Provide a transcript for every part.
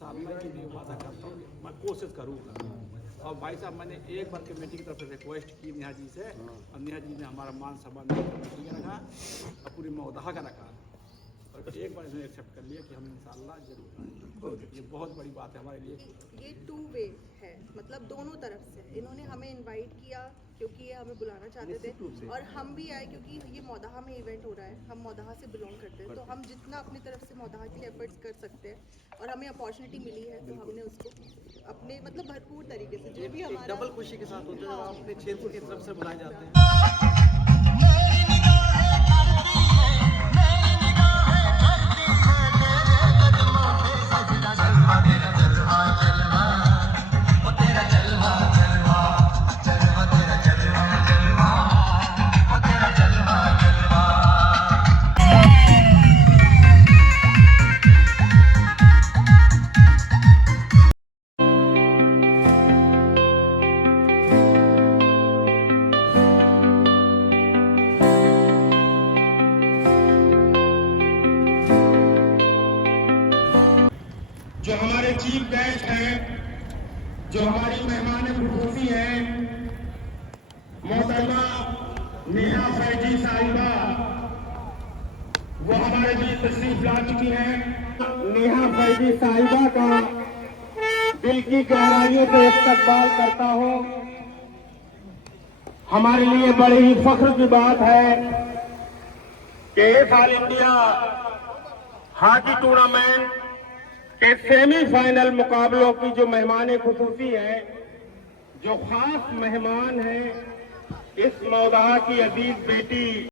इंशाअल्लाह के लिए वादा करता हूँ, मैं कोशिश करूँगा। और भाई साहब, मैंने एक बार कमेटी की तरफ से रिक्वेस्ट की नेहा जी से, और नेहा जी ने हमारा मान सम्मान कमेटी का रखा और पूरी मौदहा का रखा, और एक बार इसने एक्सेप्ट कर लिया कि हम इंशाअल्लाह जरूर आएंगे। ये बहुत बड़ी बात है हमारे लिए। ये टू वे है, मतलब दोनों तरफ से इन्होंने हमें इनवाइट किया क्योंकि ये हमें बुलाना चाहते थे, और हम भी आए क्योंकि ये मौदहा में इवेंट हो रहा है, हम मौदहा से बिलोंग करते हैं, तो हम जितना अपनी तरफ से मौदहा के लिए एफर्ट्स कर सकते हैं, और हमें अपॉर्चुनिटी मिली है तो हमने उसको अपने मतलब भरपूर तरीके से जो भी हमारा डबल खुशी के साथ होता है जब आप अपने क्षेत्र की तरफ से बुलाए जाते हैं। जो हमारे चीफ गेस्ट हैं, जो हमारी मेहमान खुसूसी हैं, मोहतरमा नेहा फैजी साहिबा, वो हमारे बीच तशरीफ ला चुकी हैं। नेहा फैजी साहिबा का दिल की गहराइयों से इस्तकबाल करता हूं। हमारे लिए बड़ी ही फख्र की बात है कि इस ऑल इंडिया हॉकी टूर्नामेंट के सेमीफाइनल मुकाबलों की जो मेहमान खुसूसी है, जो खास मेहमान है, इस मौदहा की अजीज बेटी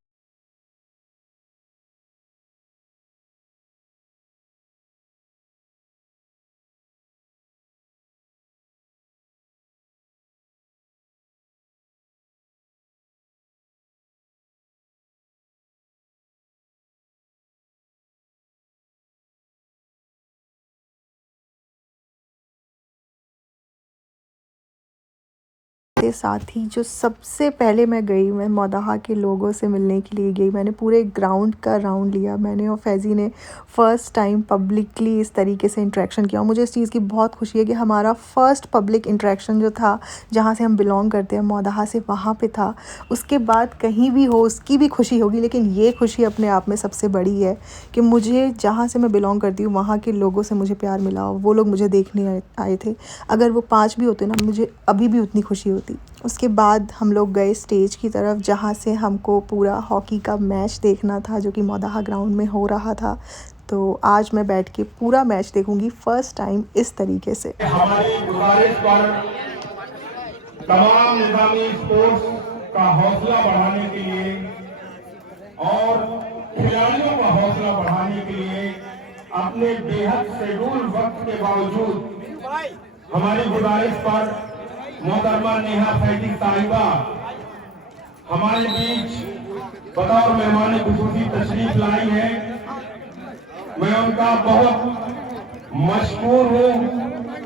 के साथ ही जो सबसे पहले मैं गई, मैं मौदहा के लोगों से मिलने के लिए गई। मैंने पूरे ग्राउंड का राउंड लिया। मैंने और फैज़ी ने फ़र्स्ट टाइम पब्लिकली इस तरीके से इंटरेक्शन किया। मुझे इस चीज़ की बहुत खुशी है कि हमारा फ़र्स्ट पब्लिक इंटरेक्शन जो था, जहाँ से हम बिलोंग करते हैं मौदहा से, वहाँ पे था। उसके बाद कहीं भी हो उसकी भी खुशी होगी, लेकिन ये खुशी अपने आप में सबसे बड़ी है कि मुझे जहाँ से मैं बिलोंग करती हूँ वहाँ के लोगों से मुझे प्यार मिला, और वो लोग मुझे देखने आए थे। अगर वो 5 भी होते ना, मुझे अभी भी उतनी खुशी होती। उसके बाद हम लोग गए स्टेज की तरफ, जहाँ से हमको पूरा हॉकी का मैच देखना था जो कि मौदहा ग्राउंड में हो रहा था। तो आज मैं बैठ के पूरा मैच देखूंगी फ़र्स्ट टाइम इस तरीके से। हमारी गुजारिश पर तमाम निज़ामी स्पोर्ट्स का हौसला बढ़ाने के लिए और खिलाड़ियों का हौसला बढ़ाने के लिए अपने बेहद शेड्यूल वक्त के बावजूद हमारी गुजारिश पर मोहतरमा नेहा फैजी साहिबा हमारे बीच बतौर मेहमान खुसूसी तशरीफ लाई है। मैं उनका बहुत मशहूर हूँ,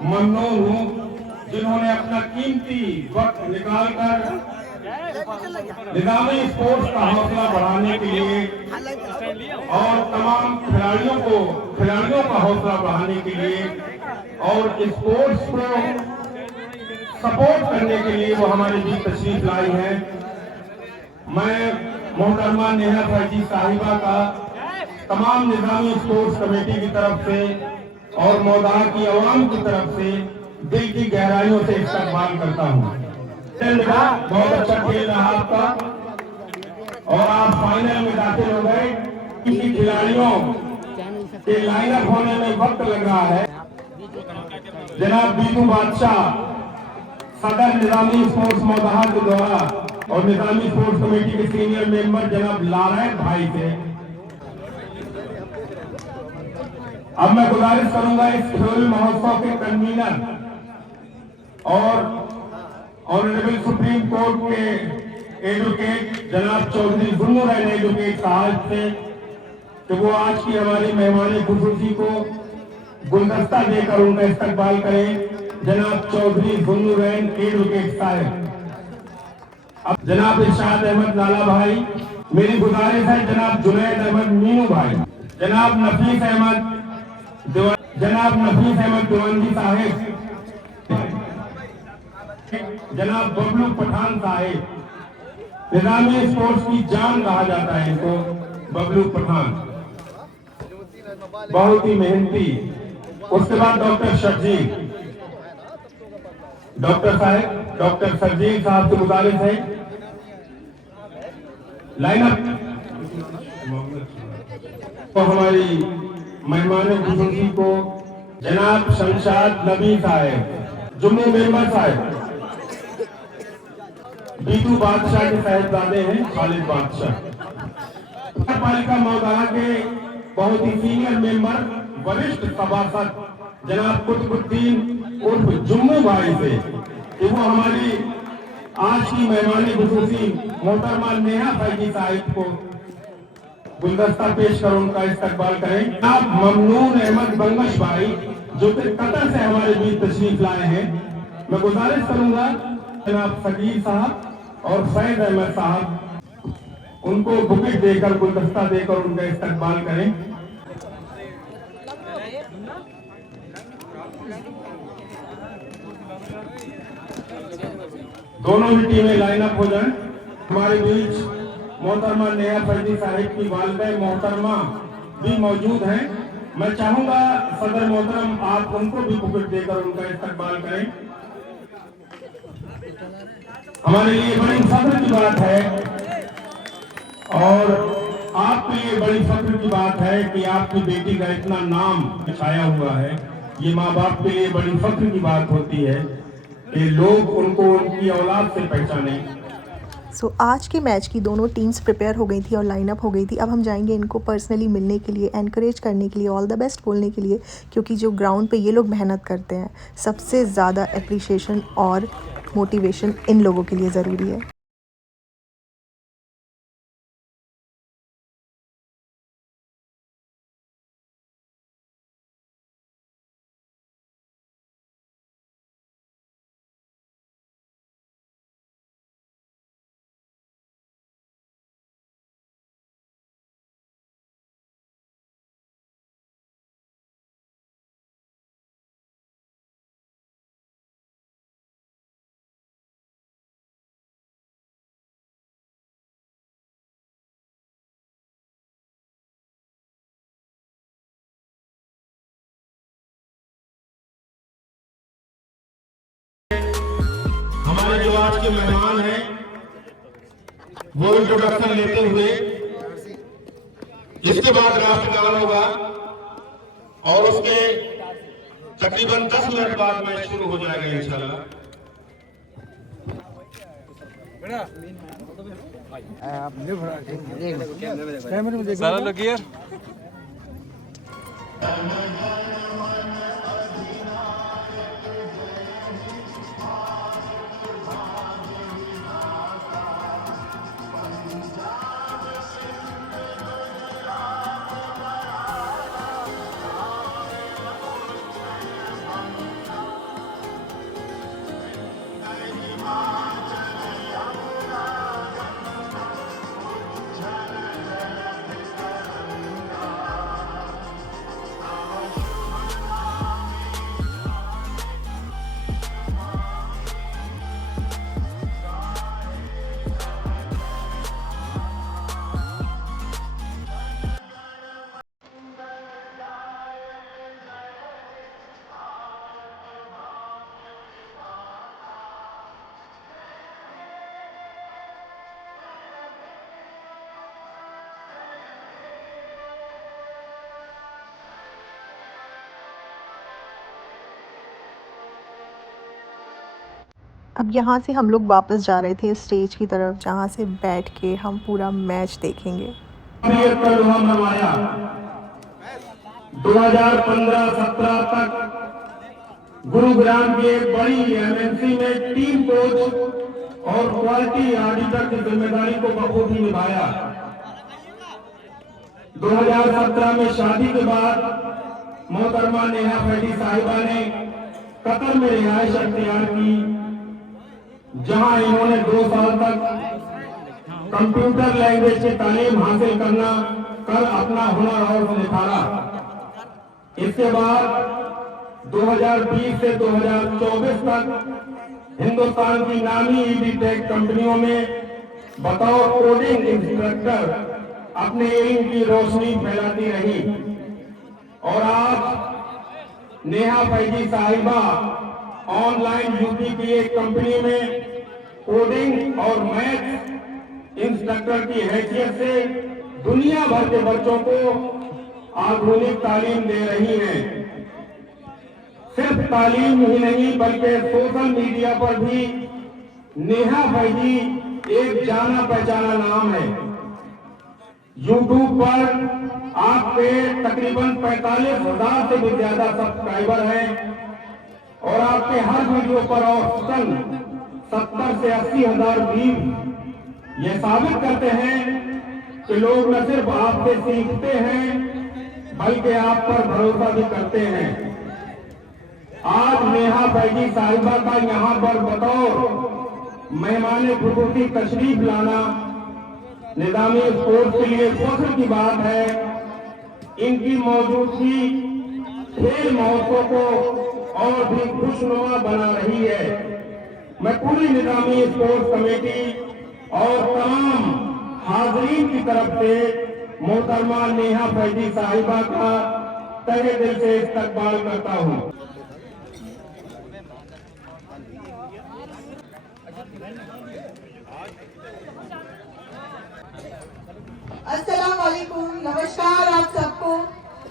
ममनून हूँ, जिन्होंने अपना कीमती वक्त निकालकर निज़ामी स्पोर्ट्स का हौसला बढ़ाने के लिए और तमाम खिलाड़ियों का हौसला बढ़ाने के लिए और स्पोर्ट्स को सपोर्ट करने के लिए वो हमारे बीच तशरीफ लाई है। मैं मोहतरमा नेहा फैजी साहिबा का तमाम निज़ामी स्पोर्ट्स कमेटी की तरफ से और मौदहा की आवाम की तरफ से दिल की गहराइयों से इस्तकबाल करता हूँ। बहुत अच्छा खेल रहा आपका, और आप फाइनल में दाखिल हो गए। किसी खिलाड़ियों के लाइनअप होने में वक्त लग रहा है। जनाब बीतू बादशाह सदर निज़ामी स्पोर्ट्स मौदहा के द्वारा और निज़ामी स्पोर्ट्स कमेटी के सीनियर मेंबर जनाब नारायण भाई थे। अब मैं गुजारिश करूंगा इस खेल महोत्सव के कन्वीनर और ऑनरेबल सुप्रीम कोर्ट के एडवोकेट जनाब चौधरी जुन्नूरैन एडवोकेट साहब से कि वो आज की हमारी मेहमानी खुसूसी को गुलदस्ता देकर उनका इस्तकबाल करें। जनाब चौधरी जुन्नूरैन एडवोकेट साहब। अब जनाब इरशाद अहमद लाला भाई, मेरी गुजारिश है जनाब जुनैद अहमद मीनू भाई, जनाब नफीस अहमद जनाब नफीस अहमद दीवानगी साहेब, जनाब बबलू पठान साहेब, निजामी स्पोर्ट्स की जान कहा जाता है इनको, बबलू पठान बहुत ही मेहनती। उसके बाद डॉक्टर शर्जील, डॉक्टर साहब, डॉक्टर शर्जील साहब से गुजारिश है लाइनअप तो हमारी मेहमान खुसूसी को जनाब शमशाद नबी साहब, जुम्मू मेंबर साहब, बीतू बादशाह के साहिबजादे हैं, खालिद बादशाह, नगर पालिका मौदाहा के बहुत ही सीनियर मेंबर, वरिष्ठ सभासद जनाब कुतुबुद्दीन उर्फ जुम्मू भाई से कि वो हमारी आज की मेहमानी खुसूसी मोहतरमा नेहा फैजी साहिब को गुलदस्ता पेश कर उनका इस्तकबाल करें। आप ममनून अहमद बंगश भाई जो कि कतर से हमारे बीच तशरीफ लाए हैं, मैं गुजारिश करूंगा जनाब फकीर साहब और फैज अहमद साहब उनको बुकेट देकर गुलदस्ता देकर उनका इस्तकबाल करें। दोनों ही टीमें लाइन अप हो जाएं। हमारे बीच मोहतरमा नेहा फैजी साहिब की वालिदा मोहतरमा भी मौजूद हैं। मैं चाहूंगा सदर मोहतरम आप उनको भी बुकेट देकर उनका इस्तकबाल करें। हमारे लिए बड़ी फख्र की बात है और आपके लिए बड़ी फख्र की बात है कि आपकी बेटी का इतना नाम छाया हुआ है। ये माँ बाप के लिए बड़ी फख्र की बात होती है कि लोग उनको उनकी औलाद से पहचाने। आज के मैच की दोनों टीम्स प्रिपेयर हो गई थी और लाइनअप हो गई थी। अब हम जाएंगे इनको पर्सनली मिलने के लिए, एनकरेज करने के लिए, ऑल द बेस्ट बोलने के लिए, क्योंकि जो ग्राउंड पे ये लोग मेहनत करते हैं, सबसे ज़्यादा एप्रिसिएशन और मोटिवेशन इन लोगों के लिए ज़रूरी है। हमारे जो आज के मेहमान हैं वो इंट्रोडक्शन लेते हुए इसके बाद राष्ट्रगान होगा और उसके तकरीबन 10 मिनट बाद मैच शुरू हो जाएगा इंशाल्लाह। सारा लोग यार अब यहाँ से हम लोग वापस जा रहे थे स्टेज की तरफ, जहाँ से बैठ के हम पूरा मैच देखेंगे। 2015-17 तक गुरुग्राम की एक बड़ी एमएनसी में टीम कोच और क्वालिटी ऑडिटर की जिम्मेदारी को बखूबी निभाया। 2017 में शादी के बाद मोहतरमा नेहा फैजी साहिबा ने कतर में रिहाइश अख्तियार की, जहां इन्होंने 2 साल तक कंप्यूटर लैंग्वेज की तालीम हासिल कर अपना हुनर और निखारा। इसके बाद 2020 से 2024 तक हिंदुस्तान की नामी ईडी टेक कंपनियों में बतौर कोडिंग इंस्ट्रक्टर अपने इल्म की रोशनी फैलाती रही और आज नेहा फैजी साहिबा ऑनलाइन यूपी की एक कंपनी में कोडिंग और मैथ इंस्ट्रक्टर की हैसियत से दुनिया भर के बच्चों को आधुनिक तालीम दे रही हैं। सिर्फ तालीम ही नहीं बल्कि सोशल मीडिया पर भी नेहा फैजी एक जाना पहचाना नाम है। यूट्यूब पर आपके तकरीबन 45,000 से भी ज्यादा सब्सक्राइबर हैं और आपके हर वीडियो पर औसतन 70 से 80,000 व्यूज ये साबित करते हैं कि लोग न सिर्फ आपसे सीखते हैं बल्कि आप पर भरोसा भी करते हैं। आज नेहा फैजी साहिबा का यहाँ पर बतौर मेहमान खुसूसी तशरीफ लाना निजामी स्पोर्ट्स के लिए फख्र की बात है। इनकी मौजूदगी खेल महोत्सव को और भी खुशनुमा बना रही है। मैं पूरी निजामी स्पोर्ट्स कमेटी और तमाम हाजरीन की तरफ से मोहतरमा नेहा फैजी साहिबा का तहे दिल से इस्तकबाल करता हूँ। अस्सलाम वालेकुम, नमस्कार आप सबको।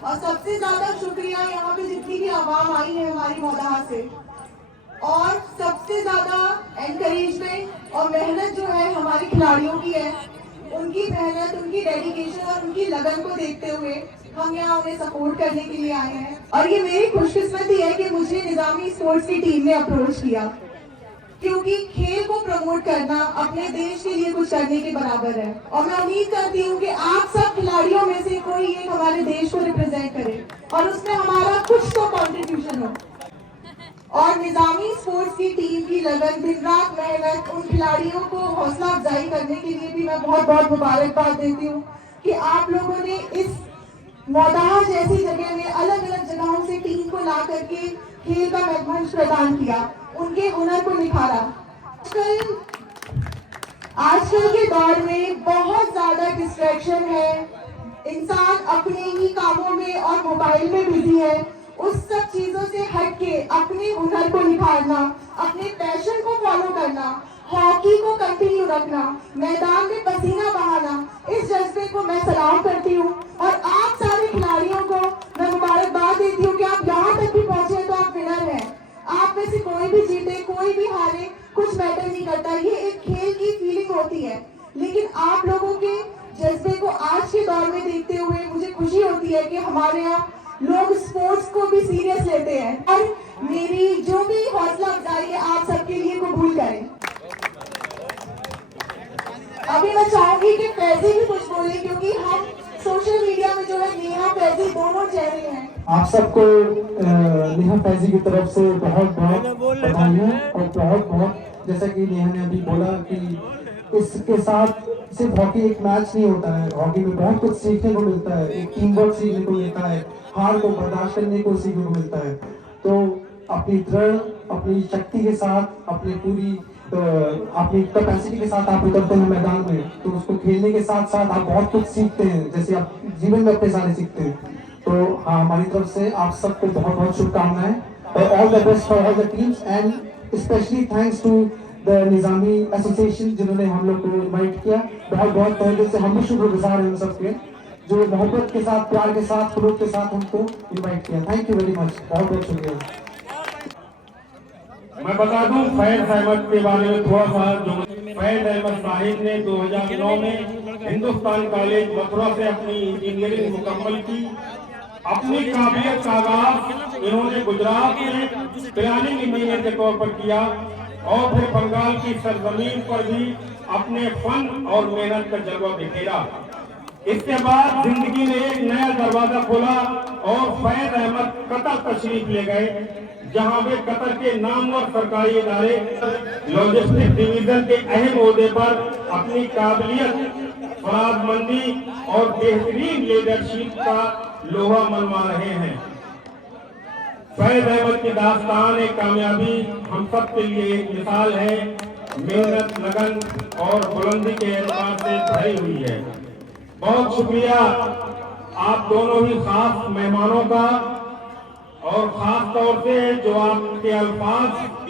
और सबसे ज्यादा शुक्रिया यहाँ पे जितनी भी आवाम आई है हमारी मौदाहा से, और सबसे ज्यादा एनकरेजमेंट और मेहनत जो है हमारे खिलाड़ियों की है। उनकी मेहनत, उनकी डेडिकेशन और उनकी लगन को देखते हुए हम यहाँ उन्हें सपोर्ट करने के लिए आए हैं। और ये मेरी खुशकिस्मती है कि मुझे निजामी स्पोर्ट्स की टीम ने अप्रोच किया, क्योंकि खेल को प्रमोट करना अपने देश के लिए कुछ करने के बराबर है। और मैं उम्मीद करती हूँ कि आप सब खिलाड़ियों में से कोई एक हमारे देश को रिप्रेजेंट करे और उसमें हमारा कुछ तो कंट्रीब्यूशन हो। और निजामी स्पोर्ट्स की टीम की लगन, दिन रात मेहनत, उन खिलाड़ियों को हौसला अफजाई करने के लिए भी मैं बहुत बहुत मुबारकबाद देती हूँ कि आप लोगों ने इस मौदाहा जैसी जगह में अलग अलग जगहों से टीम को ला करके खेल का मंच प्रदान किया, उनके हुनर को निखारा। आजकल के दौर में बहुत ज्यादा डिस्ट्रैक्शन है, इंसान अपने ही कामों में और मोबाइल में बिजी है। उस सब चीजों से हट के अपने हुनर को निखारना, अपने पैशन को फॉलो करना, हॉकी को कंटिन्यू रखना, मैदान में पसीना बहाना, इस जज्बे को मैं सलाम करती हूँ। और आप सारे खिलाड़ियों को मैं मुबारकबाद देती हूँ कि आप यहाँ तक भी पहुंचे तो आप विनर हैं। आप में से कोई भी जीते, कोई भी हारे, कुछ मैटर नहीं करता। ये एक खेल की फीलिंग होती है, लेकिन आप लोगों के जज्बे को आज के दौर में देखते हुए मुझे खुशी होती है कि हमारे यहाँ लोग स्पोर्ट्स को भी सीरियस लेते हैं। और मेरी जो भी हौसला अफजाई है आप सबके लिए कबूल करें। अभी मैं चाहूंगी कि फैजी भी कुछ बोले, क्योंकि हम सोशल मीडिया में जो है नेहा फैजी दोनों चेहरे हैं। आप सबको नेहा फैजी की तरफ से बहुत बहुत बधाइयाँ और बहुत बहुत, जैसा कि नेहा ने अभी बोला कि इसके साथ सिर्फ हॉकी एक मैच नहीं होता है, हॉकी में बहुत कुछ सीखने को मिलता है, एक टीम वर्क सीखने को मिलता है, हार को बर्दाश्त करने को सीखने को मिलता है। तो अपनी दृढ़, अपनी शक्ति के साथ, अपनी पूरी अपनी कैपेसिटी के साथ आप उतरते हैं मैदान में, तो उसको खेलने के साथ साथ आप बहुत कुछ सीखते हैं, जैसे आप जीवन में अपने सारे सीखते हैं। तो हाँ, हमारी तरफ से आप सबको बहुत बहुत शुभकामनाएं और all the best for all the teams and specially thanks to the Nizami association जिन्होंने हम लोग को इन्वाइट किया। बहुत बहुत तहे दिल से हम भी शुक्रगुजार हैं उन सबके जो मोहब्बत के साथ, प्यार के साथ, फुरूक के साथ हमको इन्वाइट किया। थैंक यू वेरी मच, बहुत बहुत शुक्रिया। मैं बता दूं फैज अहमद के बारे में थोड़ा सा। जो फैज अहमद साहिब ने 2009 में हिंदुस्तान कॉलेज मथुरा से अपनी इंजीनियरिंग मुकम्मल की। अपनी काबिलियत का आगाज इन्होंने गुजरात में प्लानिंग इंजीनियर के तौर पर किया और फिर बंगाल की सरजमीन पर भी अपने फन और मेहनत का जलवा बिखेरा। इसके बाद जिंदगी ने एक नया दरवाजा खोला और फैज अहमद कतर तशरीफ ले गए, जहां वे कतर के नामवर सरकारी इदारे लॉजिस्टिक डिवीजन के अहम ओहदे पर अपनी काबिलियत, फरादमंदी और बेहतरीन लीडरशिप का लोहा मनवा रहे हैं। फैज अहमद की दास्तान एक कामयाबी हम सब के लिए एक मिसाल है। मेहनत, लगन और बुलंदी के एतबार से भरी हुई है। बहुत शुक्रिया आप दोनों ही खास मेहमानों का, और खास तौर से जो आपके अल्फाज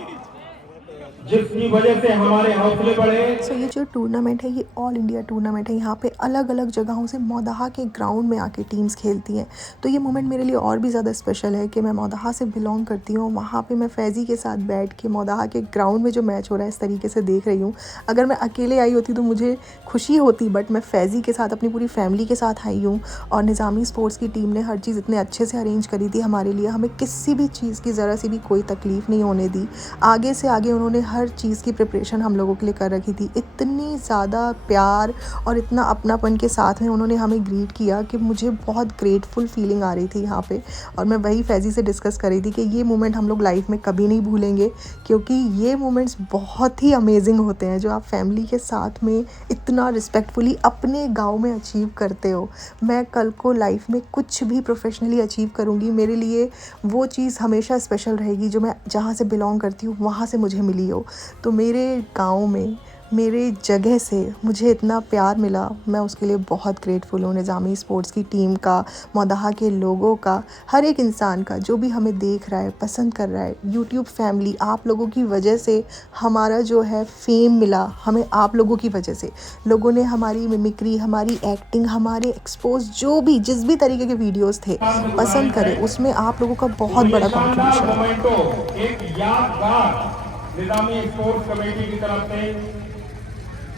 जिसकी वजह से हमारे हौसले बढ़े। सो ये जो टूर्नामेंट है ये ऑल इंडिया टूर्नामेंट है। यहाँ पे अलग अलग जगहों से मौदहा के ग्राउंड में आके टीम्स खेलती हैं। तो ये मोमेंट मेरे लिए और भी ज़्यादा स्पेशल है कि मैं मौदहा से बिलोंग करती हूँ। वहाँ पे मैं फैज़ी के साथ बैठ के मौदहा के ग्राउंड में जो मैच हो रहा है इस तरीके से देख रही हूँ। अगर मैं अकेले आई होती तो मुझे खुशी होती, बट मैं फैज़ी के साथ अपनी पूरी फैमिली के साथ आई हूँ। और निज़ामी स्पोर्ट्स की टीम ने हर चीज़ इतने अच्छे से अरेंज करी थी हमारे लिए। हमें किसी भी चीज़ की ज़रा सी भी कोई तकलीफ़ नहीं होने दी। आगे से आगे उन्होंने हर चीज़ की प्रिपरेशन हम लोगों के लिए कर रखी थी। इतनी ज़्यादा प्यार और इतना अपनापन के साथ में उन्होंने हमें ग्रीट किया कि मुझे बहुत ग्रेटफुल फीलिंग आ रही थी यहाँ पे। और मैं वही फैज़ी से डिस्कस कर रही थी कि ये मोमेंट हम लोग लाइफ में कभी नहीं भूलेंगे, क्योंकि ये मोमेंट्स बहुत ही अमेजिंग होते हैं जो आप फैमिली के साथ में इतना रिस्पेक्टफुली अपने गाँव में अचीव करते हो। मैं कल को लाइफ में कुछ भी प्रोफेशनली अचीव करूँगी, मेरे लिए वो चीज़ हमेशा स्पेशल रहेगी जो मैं जहाँ से बिलोंग करती हूँ वहाँ से मुझे मिली हो। तो मेरे गाँव में मेरे जगह से मुझे इतना प्यार मिला, मैं उसके लिए बहुत ग्रेटफुल हूँ। निज़ामी स्पोर्ट्स की टीम का, मौदहा के लोगों का, हर एक इंसान का जो भी हमें देख रहा है, पसंद कर रहा है। यूट्यूब फैमिली, आप लोगों की वजह से हमारा जो है फेम मिला हमें। आप लोगों की वजह से लोगों ने हमारी मिमिक्री, हमारी एक्टिंग, हमारे एक्सपोज जो भी जिस भी तरीके के वीडियोस थे पसंद करे, उसमें आप लोगों का बहुत बड़ा कंट्रीब्यूशन है। मोमेंटो एक यादगार निज़ामी स्पोर्ट्स कमेटी की तरफ से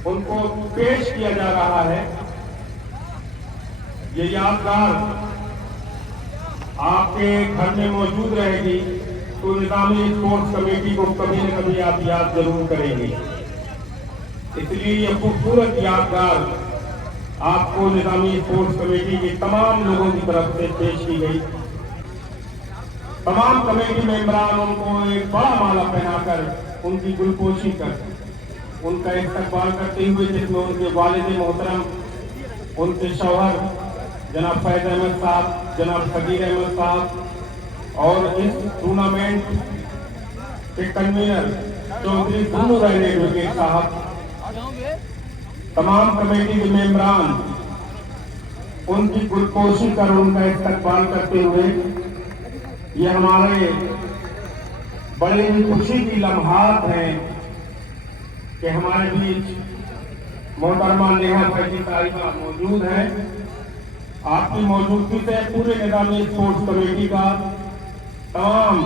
उनको पेश किया जा रहा है। ये यादगार आपके घर में मौजूद रहेगी तो निज़ामी स्पोर्ट्स कमेटी को कभी न कभी आप याद जरूर करेंगे। इसलिए ये खूबसूरत यादगार आपको निज़ामी स्पोर्ट्स कमेटी के तमाम लोगों की तरफ से पेश की गई। तमाम कमेटी मेंबरान उनको एक बड़ा माला पहनाकर उनकी गुलपोशी कर उनका इस्तकबाल करते हुए, जिसमें उनके वालिद मोहतरम, उनके शौहर जनाब फैज अहमद साहब, जनाब सगीर अहमद साहब और इस टूर्नामेंट के कन्वीनर चौधरी सुन्नू एडवोकेट साहब, तमाम कमेटी के मेंबरान उनकी गुलपोशी कर उनका इस्तकबाल करते हुए, ये हमारे बड़ी ही खुशी की लम्हात हैं कि हमारे बीच मोहतरमा नेहा फैजी साहिबा मौजूद हैं। आपकी मौजूदगी से पूरे निज़ामी स्पोर्ट्स कमेटी का, तमाम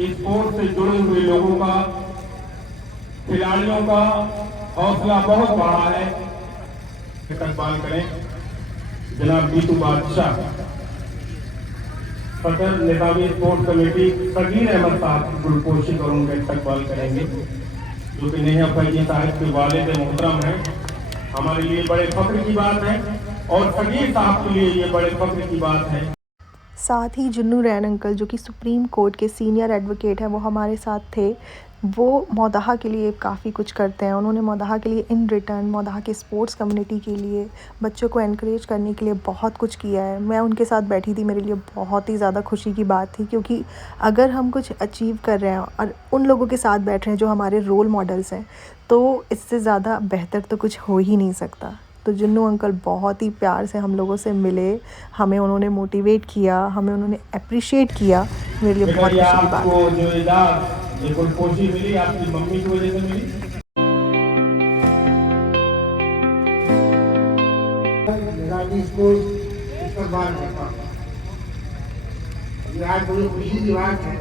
स्पोर्ट्स से जुड़े हुए लोगों का, खिलाड़ियों का हौसला बहुत बढ़ा है। इस्तकबाल करें जनाब बीतू बादशाह, सदर निज़ामी स्पोर्ट्स कमेटी सगीर अहमद साहब की गुलपोशी और उनका इस्तकबाल करेंगे, जो कि नेहा फैजी साहिब के वालिद मोहतरम हैं। हमारे लिए बड़े फख्र की बात है और सगीर साहब के लिए ये बड़े फख्र की बात है। साथ ही जुन्नू रैन अंकल जो कि सुप्रीम कोर्ट के सीनियर एडवोकेट हैं, वो हमारे साथ थे। वो मौदहा के लिए काफ़ी कुछ करते हैं। उन्होंने मौदहा के लिए इन रिटर्न मौदहा के स्पोर्ट्स कम्युनिटी के लिए, बच्चों को एनकरेज करने के लिए बहुत कुछ किया है। मैं उनके साथ बैठी थी, मेरे लिए बहुत ही ज़्यादा खुशी की बात थी, क्योंकि अगर हम कुछ अचीव कर रहे हैं और उन लोगों के साथ बैठ रहे हैं जो हमारे रोल मॉडल्स हैं, तो इससे ज़्यादा बेहतर तो कुछ हो ही नहीं सकता। तो जुन्नू अंकल बहुत ही प्यार से हम लोगों से मिले, हमें उन्होंने मोटिवेट किया, हमें उन्होंने अप्रिशिएट किया। मेरे लिए बहुत खुशी की बात है। ये गुलपोशी मिली आपकी मम्मी की वजह से मिली। निज़ामी स्पोर्ट्स इस्तेमाल करता हूँ। ये आज बड़ी खुशी की बात है,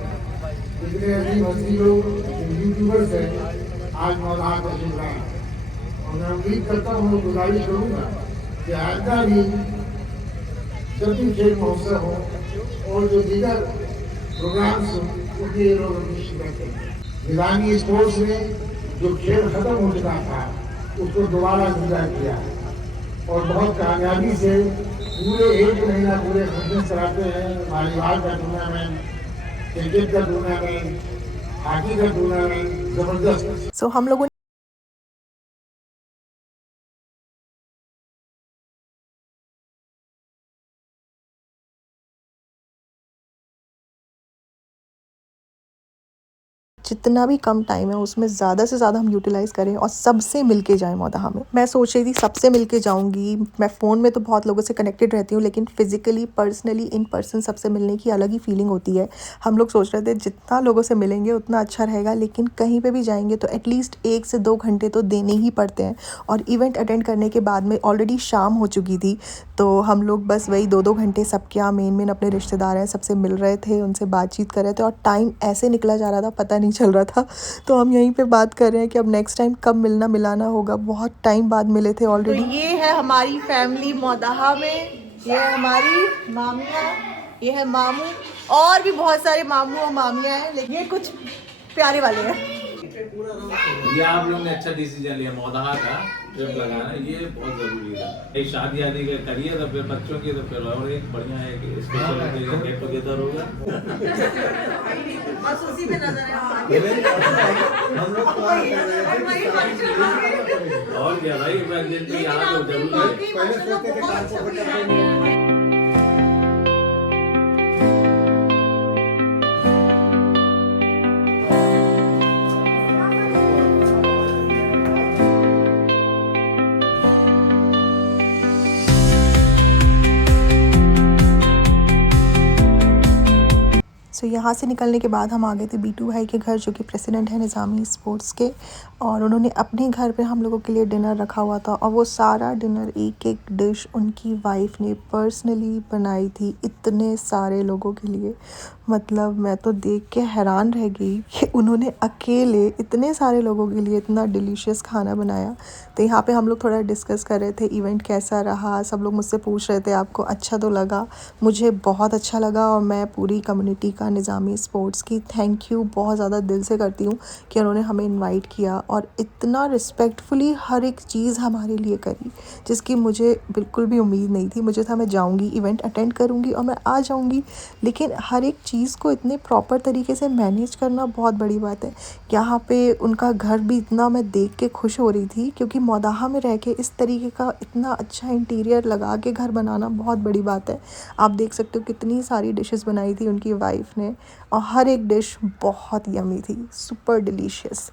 जितने अजीब हस्ती लोग यूट्यूबर्स हैं आज मौदहा का सुन रहे हैं। और मैं उम्मीद करता हूँ, गुजारिश करूँगा कि आइंदा भी जब भी खेल महोत्सव हो और जो दीगर प्रोग्राम्स हो उनके ये लोग अपनी शिरकत करें। निज़ामी स्पोर्ट्स में जो खेल खत्म हो चुका था उसको दोबारा जिंदा किया और बहुत कामयाबी से पूरे एक महीना पूरे फंक्शन कराते हैं। वॉलीबॉल का टूर्नामेंट, क्रिकेट का टूर्नामेंट, हॉकी का टूर्नामेंट, जबरदस्त। सो हम लोगों जितना भी कम टाइम है उसमें ज़्यादा से ज़्यादा हम यूटिलाइज़ करें और सबसे मिलके जाएं मौदहा में। मैं सोच रही थी सबसे मिलके जाऊंगी। मैं फ़ोन में तो बहुत लोगों से कनेक्टेड रहती हूँ, लेकिन फ़िज़िकली पर्सनली इन पर्सन सबसे मिलने की अलग ही फीलिंग होती है। हम लोग सोच रहे थे जितना लोगों से मिलेंगे उतना अच्छा रहेगा, लेकिन कहीं पर भी जाएंगे तो एटलीस्ट 1 से 2 घंटे तो देने ही पड़ते हैं। और इवेंट अटेंड करने के बाद में ऑलरेडी शाम हो चुकी थी, तो हम लोग बस वही 2-2 घंटे सबके यहाँ मेन अपने रिश्तेदार हैं सबसे मिल रहे थे, उनसे बातचीत कर रहे थे और टाइम ऐसे निकला जा रहा था पता नहीं चल रहा था। तो हम यहीं पे बात कर रहे हैं कि अब नेक्स्ट टाइम कब मिलना मिलाना होगा। बहुत टाइम बाद मिले थे ऑलरेडी। तो ये है हमारी फैमिली मौदहा में, ये है हमारी मामियाँ, ये है मामू, और भी बहुत सारे मामू और मामियाँ हैं, लेकिन ये कुछ प्यारे वाले हैं। ये आप लोगों ने अच्छा डिसीजन लिया, मौदहा का ट्रिप लगाना, ये बहुत जरूरी था। एक शादी आदि करिए तो फिर बच्चों की, तो फिर और एक बढ़िया है कि स्पेशल गेट टुगेदर होगा। बस उसी में नजर और क्या भाई, दिन तो यहाँ तो जरूरी है। सो यहाँ से निकलने के बाद हम आ गए थे बीटू भाई के घर, जो कि प्रेसिडेंट है निज़ामी स्पोर्ट्स के, और उन्होंने अपने घर पे हम लोगों के लिए डिनर रखा हुआ था। और वो सारा डिनर, एक एक डिश उनकी वाइफ ने पर्सनली बनाई थी इतने सारे लोगों के लिए। मतलब मैं तो देख के हैरान रह गई कि उन्होंने अकेले इतने सारे लोगों के लिए इतना डिलीशियस खाना बनाया। तो यहाँ पे हम लोग थोड़ा डिस्कस कर रहे थे इवेंट कैसा रहा। सब लोग मुझसे पूछ रहे थे आपको अच्छा तो लगा? मुझे बहुत अच्छा लगा, और मैं पूरी कम्युनिटी का, निज़ामी स्पोर्ट्स की थैंक यू बहुत ज़्यादा दिल से करती हूँ कि उन्होंने हमें इनवाइट किया और इतना रिस्पेक्टफुली हर एक चीज़ हमारे लिए करी, जिसकी मुझे बिल्कुल भी उम्मीद नहीं थी। मुझे था मैं जाऊँगी, इवेंट अटेंड करूँगी और मैं आ जाऊँगी, लेकिन हर एक चीज़ को इतने प्रॉपर तरीके से मैनेज करना बहुत बड़ी बात है। यहाँ पे उनका घर भी इतना मैं देख के खुश हो रही थी, क्योंकि मौदहा में रह के इस तरीके का इतना अच्छा इंटीरियर लगा के घर बनाना बहुत बड़ी बात है। आप देख सकते हो कितनी सारी डिशेस बनाई थी उनकी वाइफ ने, और हर एक डिश बहुत यमी थी, सुपर डिलीशियस।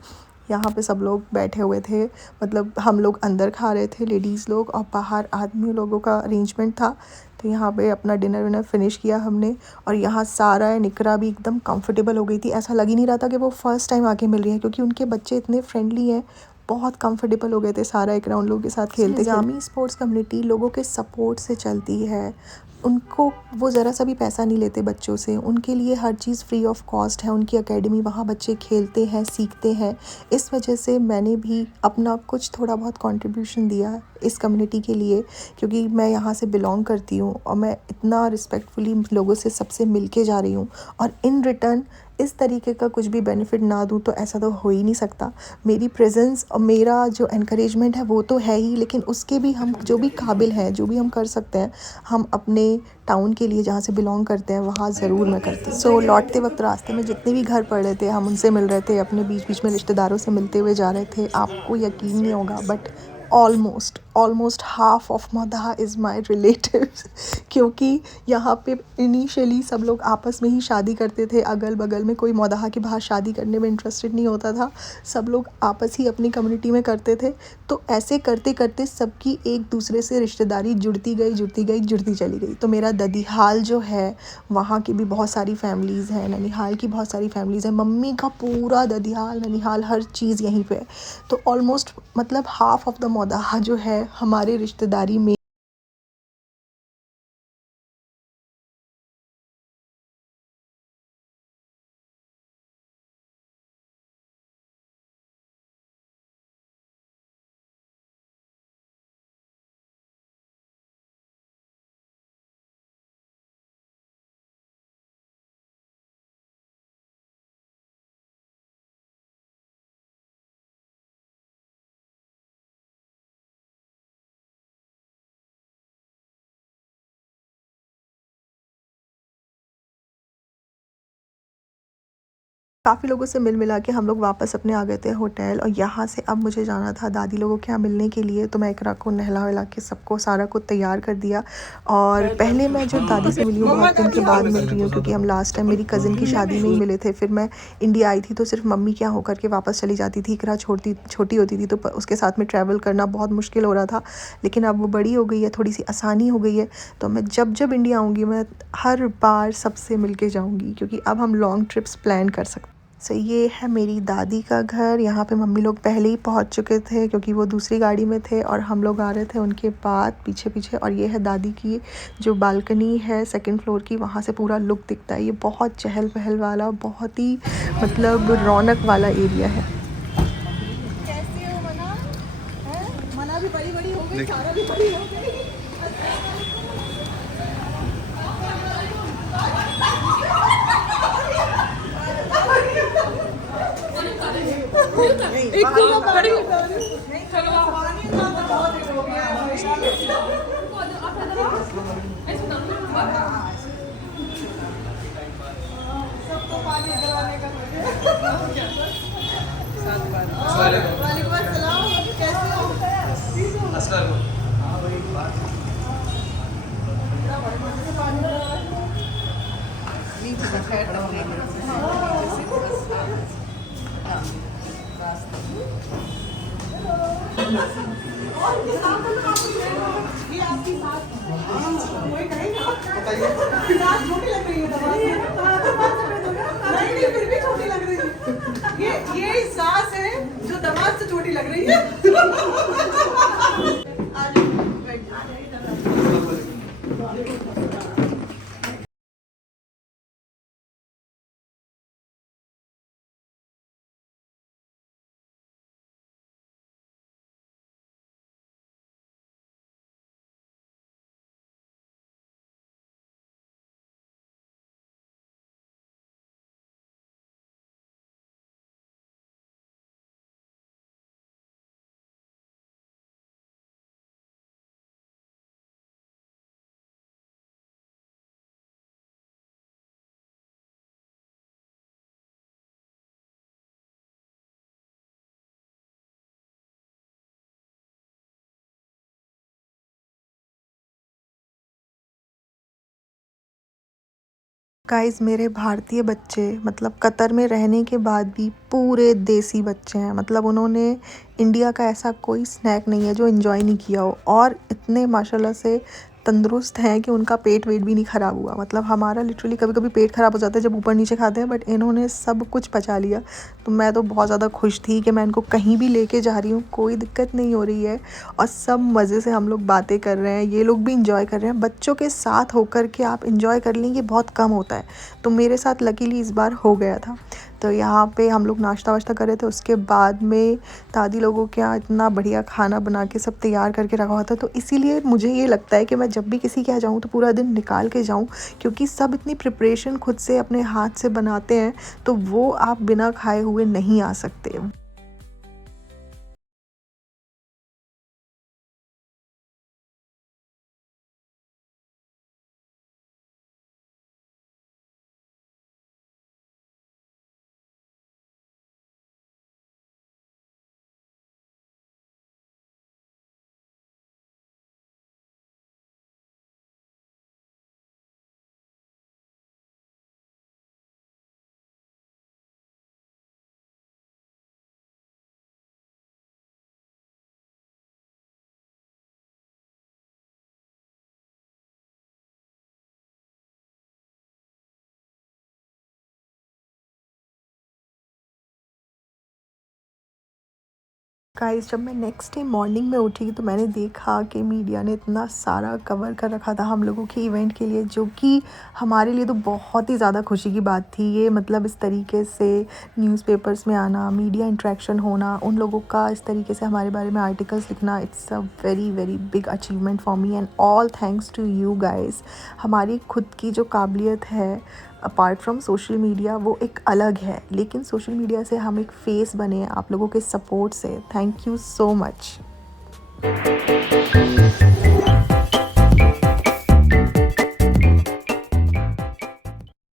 यहाँ पे सब लोग बैठे हुए थे, मतलब हम लोग अंदर खा रहे थे लेडीज़ लोग, और बाहर आदमी लोगों का अरेंजमेंट था। तो यहाँ पे अपना डिनर विनर फिनिश किया हमने, और यहाँ सारा निकरा भी एकदम कंफर्टेबल हो गई थी। ऐसा लग ही नहीं रहा था कि वो फ़र्स्ट टाइम आके मिल रही है, क्योंकि उनके बच्चे इतने फ्रेंडली हैं, बहुत कंफर्टेबल हो गए थे सारा एक राउंड लोगों के साथ खेलते। निज़ामी स्पोर्ट्स कम्युनिटी लोगों के सपोर्ट से चलती है। उनको वो ज़रा सा भी पैसा नहीं लेते बच्चों से, उनके लिए हर चीज़ फ्री ऑफ कॉस्ट है। उनकी एकेडमी, वहाँ बच्चे खेलते हैं, सीखते हैं। इस वजह से मैंने भी अपना कुछ थोड़ा बहुत कंट्रीब्यूशन दिया इस कम्युनिटी के लिए, क्योंकि मैं यहाँ से बिलोंग करती हूँ और मैं इतना रिस्पेक्टफुली लोगों से सबसे मिल के जा रही हूँ, और इन रिटर्न इस तरीके का कुछ भी बेनिफिट ना दूँ तो ऐसा तो हो ही नहीं सकता। मेरी प्रेजेंस और मेरा जो एनकरेजमेंट है वो तो है ही, लेकिन उसके भी हम जो भी काबिल हैं, जो भी हम कर सकते हैं, हम अपने टाउन के लिए जहाँ से बिलोंग करते हैं वहाँ ज़रूर मैं करती हूँ। सो लौटते वक्त रास्ते में जितने भी घर पड़ रहे थे हम उनसे मिल रहे थे, अपने बीच बीच में रिश्तेदारों से मिलते हुए जा रहे थे। आपको यकीन नहीं होगा, but almost half of Maudaha is my relatives, क्योंकि यहाँ पे इनिशियली सब लोग आपस में ही शादी करते थे। अगल बगल में कोई मौदहा के बाहर शादी करने में इंटरेस्टेड नहीं होता था, सब लोग आपस ही अपनी कम्युनिटी में करते थे। तो ऐसे करते करते सबकी एक दूसरे से रिश्तेदारी जुड़ती चली गई। तो मेरा ददीहाल जो है, वहाँ की भी बहुत सारी फैमिलीज़ हैं, ननिहाल की बहुत सारी फैमिलीज़ हैं, मम्मी का पूरा ददीहाल, ननिहाल, हर चीज़ यहीं पे। तो ऑलमोस्ट मतलब हाफ ऑफ द मौदहा जो है हमारे रिश्तेदारी में काफ़ी लोगों से मिल मिला के हम लोग वापस अपने आ गए थे होटल, और यहाँ से अब मुझे जाना था दादी लोगों के यहाँ मिलने के लिए। तो मैं इकरा को नहला वहला के सबको सारा कुछ तैयार कर दिया। और पहले मैं जो दादी से मिली हूँ बहुत दिन के बाद मिल रही हूँ, क्योंकि हम लास्ट टाइम मेरी कज़िन की शादी में ही मिले थे। फिर मैं इंडिया आई थी तो सिर्फ मम्मी के यहाँ होकर के वापस चली जाती थी। इकरा छोटी होती थी तो उसके साथ में ट्रैवल करना बहुत मुश्किल हो रहा था, लेकिन अब वो बड़ी हो गई है, थोड़ी सी आसानी हो गई है। तो मैं जब इंडिया आऊँगी मैं हर बार सबसे मिल के जाऊँगी, क्योंकि अब हम लॉन्ग ट्रिप्स प्लान कर सकते। सो ये है मेरी दादी का घर। यहाँ पे मम्मी लोग पहले ही पहुँच चुके थे, क्योंकि वो दूसरी गाड़ी में थे और हम लोग आ रहे थे उनके बाद पीछे। और ये है दादी की जो बालकनी है 2nd फ्लोर की, वहाँ से पूरा लुक दिखता है। ये बहुत चहल पहल वाला, बहुत ही मतलब रौनक वाला एरिया है। कैसे हो मना? मना भी बड़ी हो गई, सारा भी बड़ी हो गई। एक तो बड़ी सबको पानी दिलाने का वालेकुम अस्सलाम, कैसे हो? ये आपकी बात कोई कहेगा छोटी लग रही है नहीं, फिर भी छोटी लग रही है। ये सास है जो दमाद से छोटी लग रही है। गाइस, मेरे भारतीय बच्चे मतलब कतर में रहने के बाद भी पूरे देसी बच्चे हैं। मतलब उन्होंने इंडिया का ऐसा कोई स्नैक नहीं है जो एंजॉय नहीं किया हो, और इतने माशाल्लाह से तंदुरुस्त हैं कि उनका पेट वेट भी नहीं ख़राब हुआ। मतलब हमारा लिटरली कभी कभी पेट ख़राब हो जाता है जब ऊपर नीचे खाते हैं, बट इन्होंने सब कुछ पचा लिया। तो मैं तो बहुत ज़्यादा खुश थी कि मैं इनको कहीं भी लेके जा रही हूँ, कोई दिक्कत नहीं हो रही है, और सब मज़े से हम लोग बातें कर रहे हैं, ये लोग भी इंजॉय कर रहे हैं। बच्चों के साथ होकर के आप इंजॉय कर लेंगे बहुत कम होता है, तो मेरे साथ लकीली इस बार हो गया था। तो यहाँ पे हम लोग नाश्ता वाश्ता कर रहे थे, उसके बाद में दादी लोगों के यहाँ इतना बढ़िया खाना बना के सब तैयार करके रखा हुआ था। तो इसीलिए मुझे ये लगता है कि मैं जब भी किसी के यहाँ जाऊँ तो पूरा दिन निकाल के जाऊँ, क्योंकि सब इतनी प्रिपरेशन खुद से अपने हाथ से बनाते हैं, तो वो आप बिना खाए हुए नहीं आ सकते। गाइस, जब मैं नेक्स्ट डे मॉर्निंग में उठी तो मैंने देखा कि मीडिया ने इतना सारा कवर कर रखा था हम लोगों के इवेंट के लिए, जो कि हमारे लिए तो बहुत ही ज़्यादा खुशी की बात थी। ये मतलब इस तरीके से न्यूज़पेपर्स में आना, मीडिया इंटरेक्शन होना, उन लोगों का इस तरीके से हमारे बारे में आर्टिकल्स लिखना, it's a very very big achievement for me, and all thanks to you guys. हमारी खुद की जो काबिलियत है अपार्ट फ्रॉम सोशल मीडिया वो एक अलग है, लेकिन सोशल मीडिया से हम एक फेस बने आप लोगों के सपोर्ट से। Thank you so much.